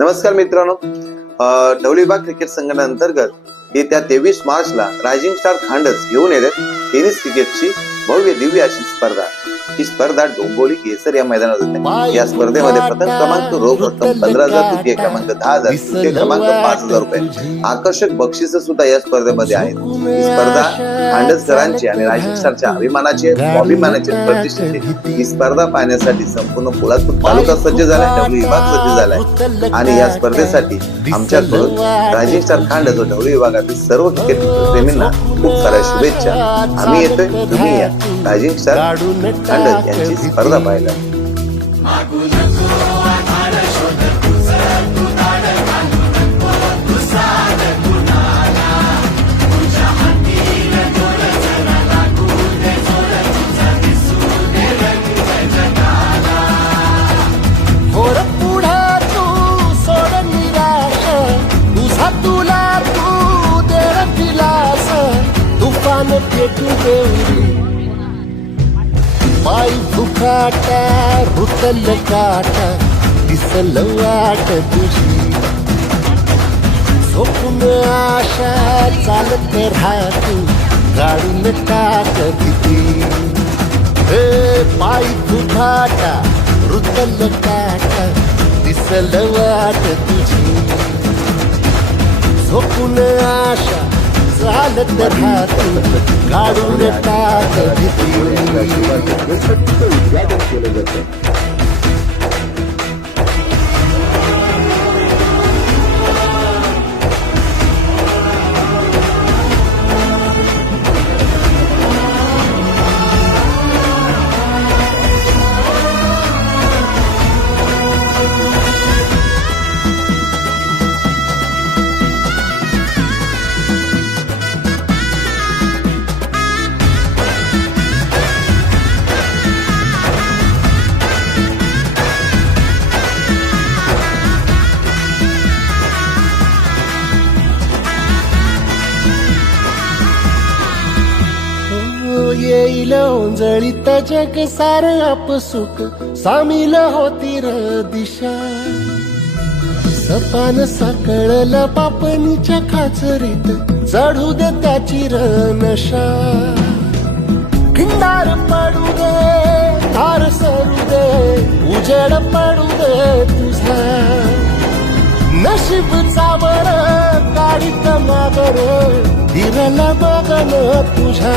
नमस्कार मित्रांनो. ढवलीबाग क्रिकेट संघटना क्रिकेट संघटनेअंतर्गत येत्या तेवीस मार्चला रायझिंग स्टार खांडच घेऊन येत टेनिस क्रिकेटची भव्य दिव्य अशी स्पर्धा. ही स्पर्धा डोंबोली केसर या मैदानात होते. या स्पर्धेमध्ये प्रथम क्रमांक रोख रक्कम पंधरा हजार द्वितीय क्रमांक दहा हजार तृतीय क्रमांक पाच हजार रुपये. आकर्षक बक्षिस सुद्धा या स्पर्धेमध्ये आहेत. ही स्पर्धा खांडसकरांची आणि स्टारच्या अभिमानाची अभिमानाची प्रतिष्ठेची ही स्पर्धा पाहण्यासाठी संपूर्ण पोलादपूर तालुका सज्ज झालाय डब्ल्यू विभाग सज्ज झालाय. आणि या स्पर्धेसाठी आमच्याकडून स्टार खांडस व ढवळी विभागातील सर्व क्रिकेट प्रेमींना खूप साऱ्या शुभेच्छा. आम्ही येतोय तुम्ही या. रायझिंग स्टार खांडस यांची स्पर्धा पाहायला तुझा तुला तू देव दिलास तुफान पेटू देवरी पायी फुकाटा रुतल काटा दिसल वाट तुझी. झोपून आशा चालत राहतू गाडून टाक किती हे पायी फुकाटा रुतल काटा दिसल वाट तुझी. झोपून आशा चालत राहत काढून टाक. भीती येईल जग सार आपसुक सामील होती र दिशा. सपान साकळला पापणीच्या खाचरीत चढू दे त्याची र नशा. खिंडार पडू दे तार सरू दे उजेड पडू दे तुझा. नशीब चावर काढीत मागर हिरला बगन तुझ्या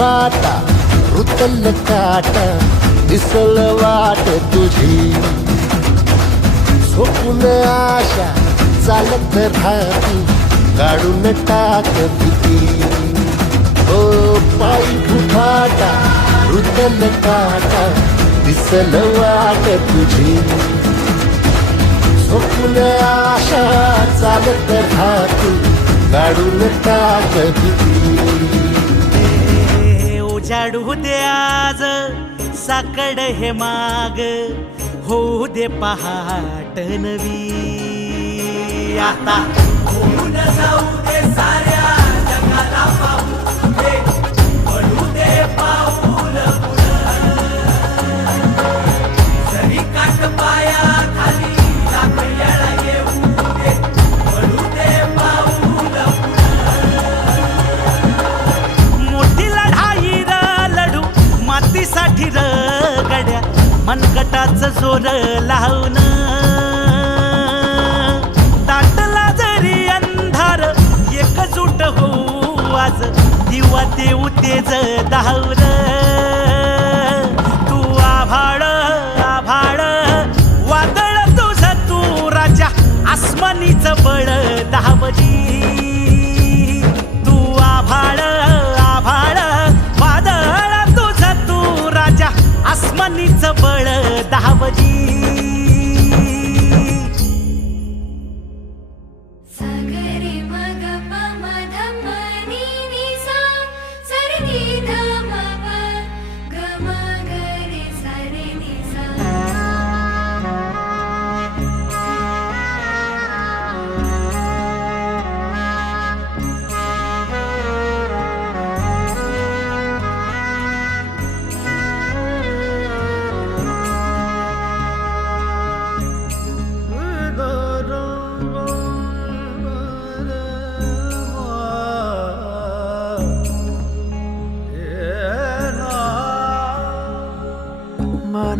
वाई रुतल काट दिसल वाट तुझी. स्वप्न आशा चालत राहती काढून टाक भीती. ओ पायी फुफाटा रुतल काटा दिसल वाट तुझी. स्वप्न आशा चालत राहती काढून टाक भीती. झाडू दे आज. साकड हे माग. होऊ दे पहाट नवी. आता होऊन जाऊ दे साऱ्या जगाला पाहू. दे ते उतेज दाहर तू आभाळ आभाळ. वादळ तुझ तू राजा आसमानीच बळ दहावजी तू आभाळ आभाळ. वादळ तुझ तू राजा आसमानीच बळ दहावजी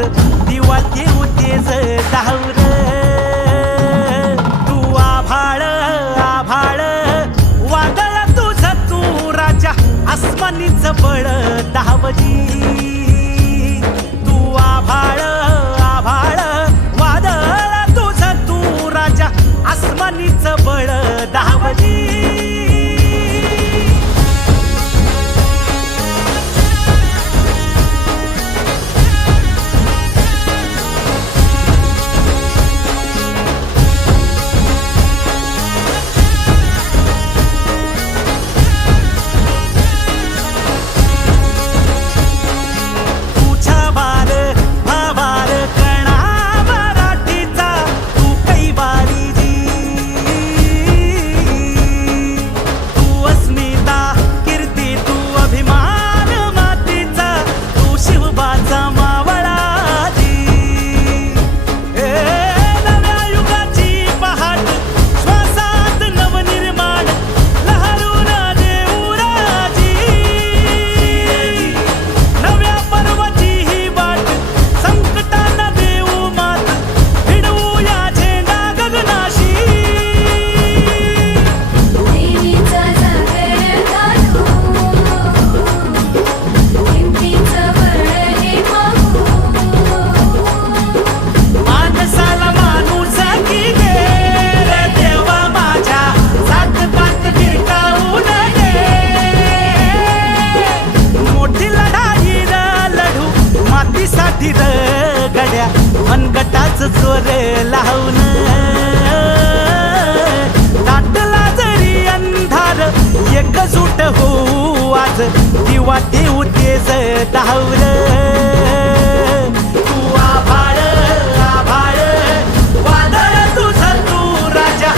तेज दिवा देऊ तेज धावर तू आभाळ आभाळ. वादळ तुझ तू राजा आसमानीच बळ दहावजी out